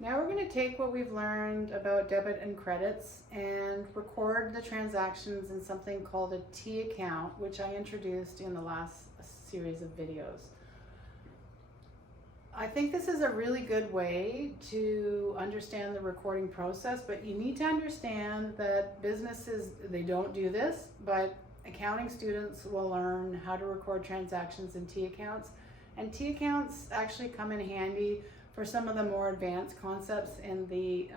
Now we're going to take what we've learned about debit and credits and record the transactions in something called a T account, which I introduced in the last series of videos. I think this is a really good way to understand the recording process, but you need to understand that businesses, they don't do this, but accounting students will learn how to record transactions in T accounts. And T accounts actually come in handy for some of the more advanced concepts in the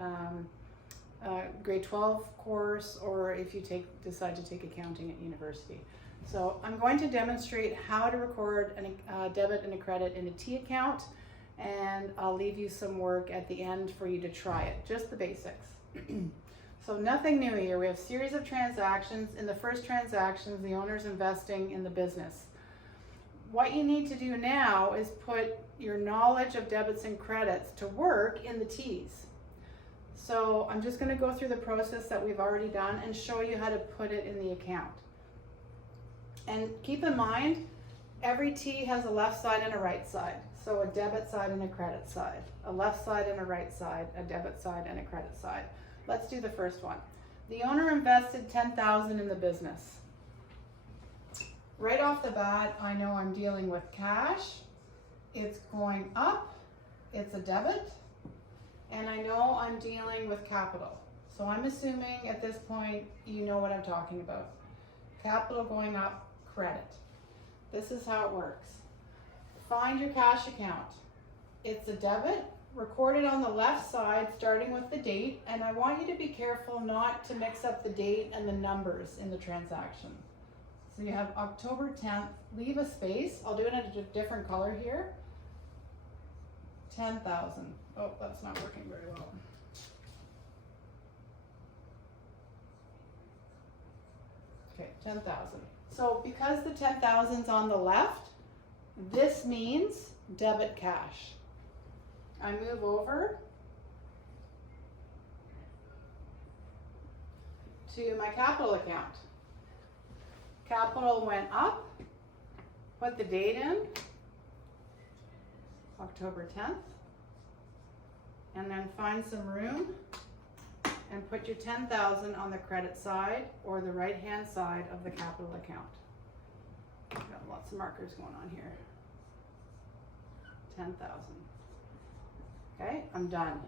grade 12 course, or if you decide to take accounting at university. So I'm going to demonstrate how to record a debit and a credit in a T account, and I'll leave you some work at the end for you to try it, just the basics. So nothing new here. We have a series of transactions. In the first transactions, the owner's investing in the business. What you need to do now is put your knowledge of debits and credits to work in the T's. So I'm just going to go through the process that we've already done and show you how to put it in the account. And keep in mind, every T has a left side and a right side. So a debit side and a credit side, a left side and a right side, a debit side and a credit side. Let's do the first one. The owner invested $10,000 in the business. Right off the bat, I know I'm dealing with cash. It's going up, it's a debit, and I know I'm dealing with capital. So I'm assuming at this point, you know what I'm talking about. Capital going up, credit. This is how it works. Find your cash account. It's a debit, recorded on the left side, starting with the date, and I want you to be careful not to mix up the date and the numbers in the transaction. So you have October 10th, leave a space. I'll do it in a different color here. 10,000. Oh, that's not working very well. Okay, 10,000. So because the 10,000's on the left, this means debit cash. I move over to my capital account. Capital went up, put the date in, October 10th, and then find some room and put your 10,000 on the credit side or the right hand side of the capital account. Got lots of markers going on here. 10,000. Okay, I'm done.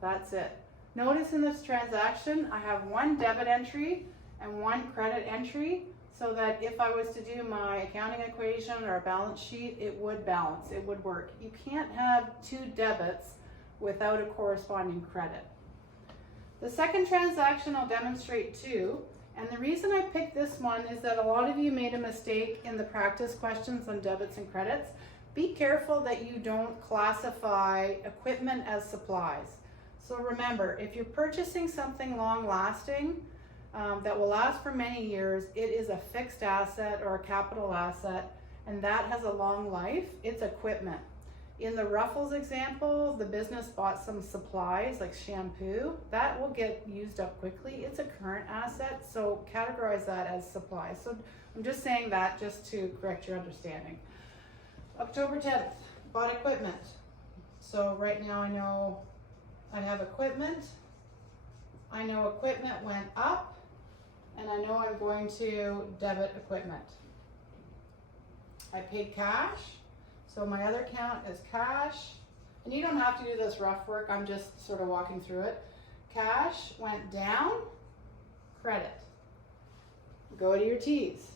That's it. Notice in this transaction, I have one debit entry and one credit entry, so that if I was to do my accounting equation or a balance sheet, it would balance, it would work. You can't have two debits without a corresponding credit. The second transaction I'll demonstrate too, and the reason I picked this one is that a lot of you made a mistake in the practice questions on debits and credits. Be careful that you don't classify equipment as supplies. So remember, if you're purchasing something long-lasting, that will last for many years, it is a fixed asset or a capital asset, and that has a long life. It's equipment. In the Ruffles example, the business bought some supplies like shampoo. That will get used up quickly. It's a current asset, so categorize that as supplies. So I'm just saying that just to correct your understanding. October 10th, bought equipment. So right now I know I have equipment. I know equipment went up, and I know I'm going to debit equipment. I paid cash, so my other account is cash, and you don't have to do this rough work, I'm just sort of walking through it. Cash went down, credit. Go to your T's.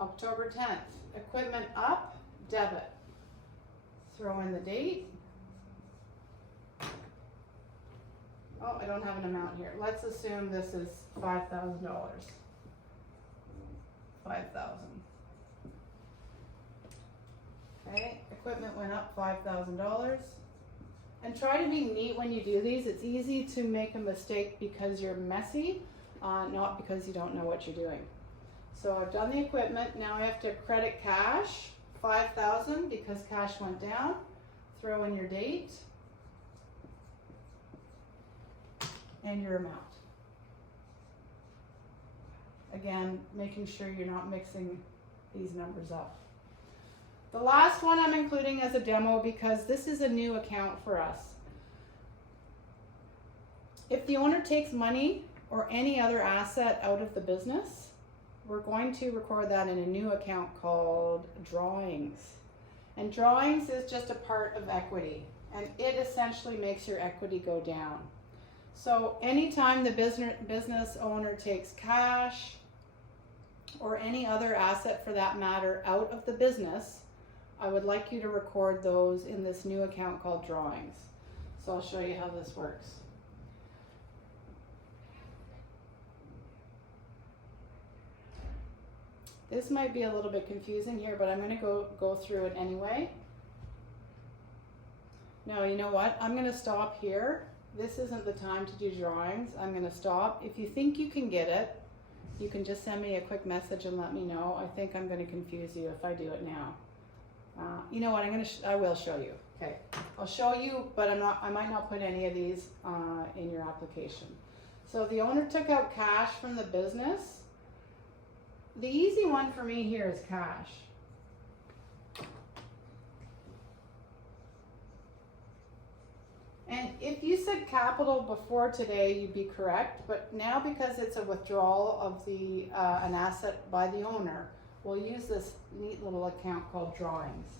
October 10th, equipment up, debit. Throw in the date. Oh, I don't have an amount here. Let's assume this is $5,000. 5,000. Okay, equipment went up $5,000. And try to be neat when you do these. It's easy to make a mistake because you're messy, not because you don't know what you're doing. So I've done the equipment. Now I have to credit cash, 5,000, because cash went down. Throw in your date and your amount. Again, making sure you're not mixing these numbers up. The last one I'm including as a demo because this is a new account for us. If the owner takes money or any other asset out of the business, we're going to record that in a new account called drawings. And drawings is just a part of equity, and it essentially makes your equity go down. So anytime the business owner takes cash or any other asset for that matter out of the business, I would like you to record those in this new account called drawings. So I'll show you how this works. This might be a little bit confusing here, but I'm going to go through it anyway. Now, you know what? I'm going to stop here. This isn't the time to do drawings. I'm going to stop. If you think you can get it, you can just send me a quick message and let me know. I think I'm going to confuse you if I do it now. You know what? I will show you. Okay, I'll show you, but I might not put any of these in your application. So the owner took out cash from the business. The easy one for me here is cash. And if you said capital before today, you'd be correct, but now because it's a withdrawal of an asset by the owner, we'll use this neat little account called drawings.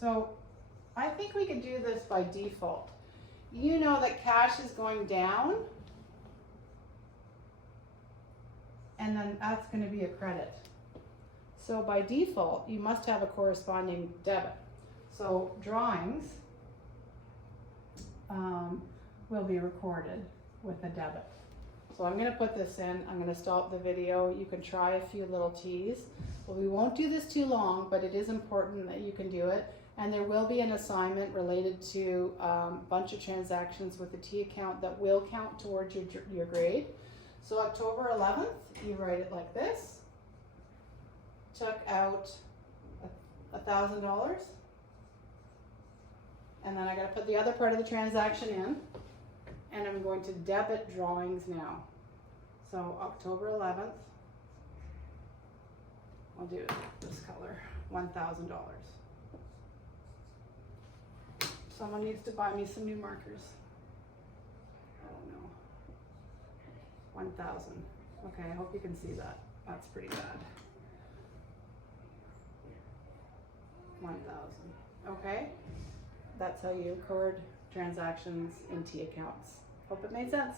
So I think we could do this by default. You know that cash is going down, and then that's going to be a credit. So by default, you must have a corresponding debit. So drawings will be recorded with a debit. So I'm going to put this in. I'm going to stop the video. You can try a few little T's. Well, we won't do this too long, but it is important that you can do it. And there will be an assignment related to a bunch of transactions with the T account that will count towards your grade. So October 11th, you write it like this. Took out $1,000. And then I got to put the other part of the transaction in. And I'm going to debit drawings now. So October 11th, I'll do it this color, $1,000. Someone needs to buy me some new markers. I don't know. 1,000. Okay, I hope you can see that. That's pretty bad. 1,000. Okay? That's how you record transactions in T accounts. Hope it made sense.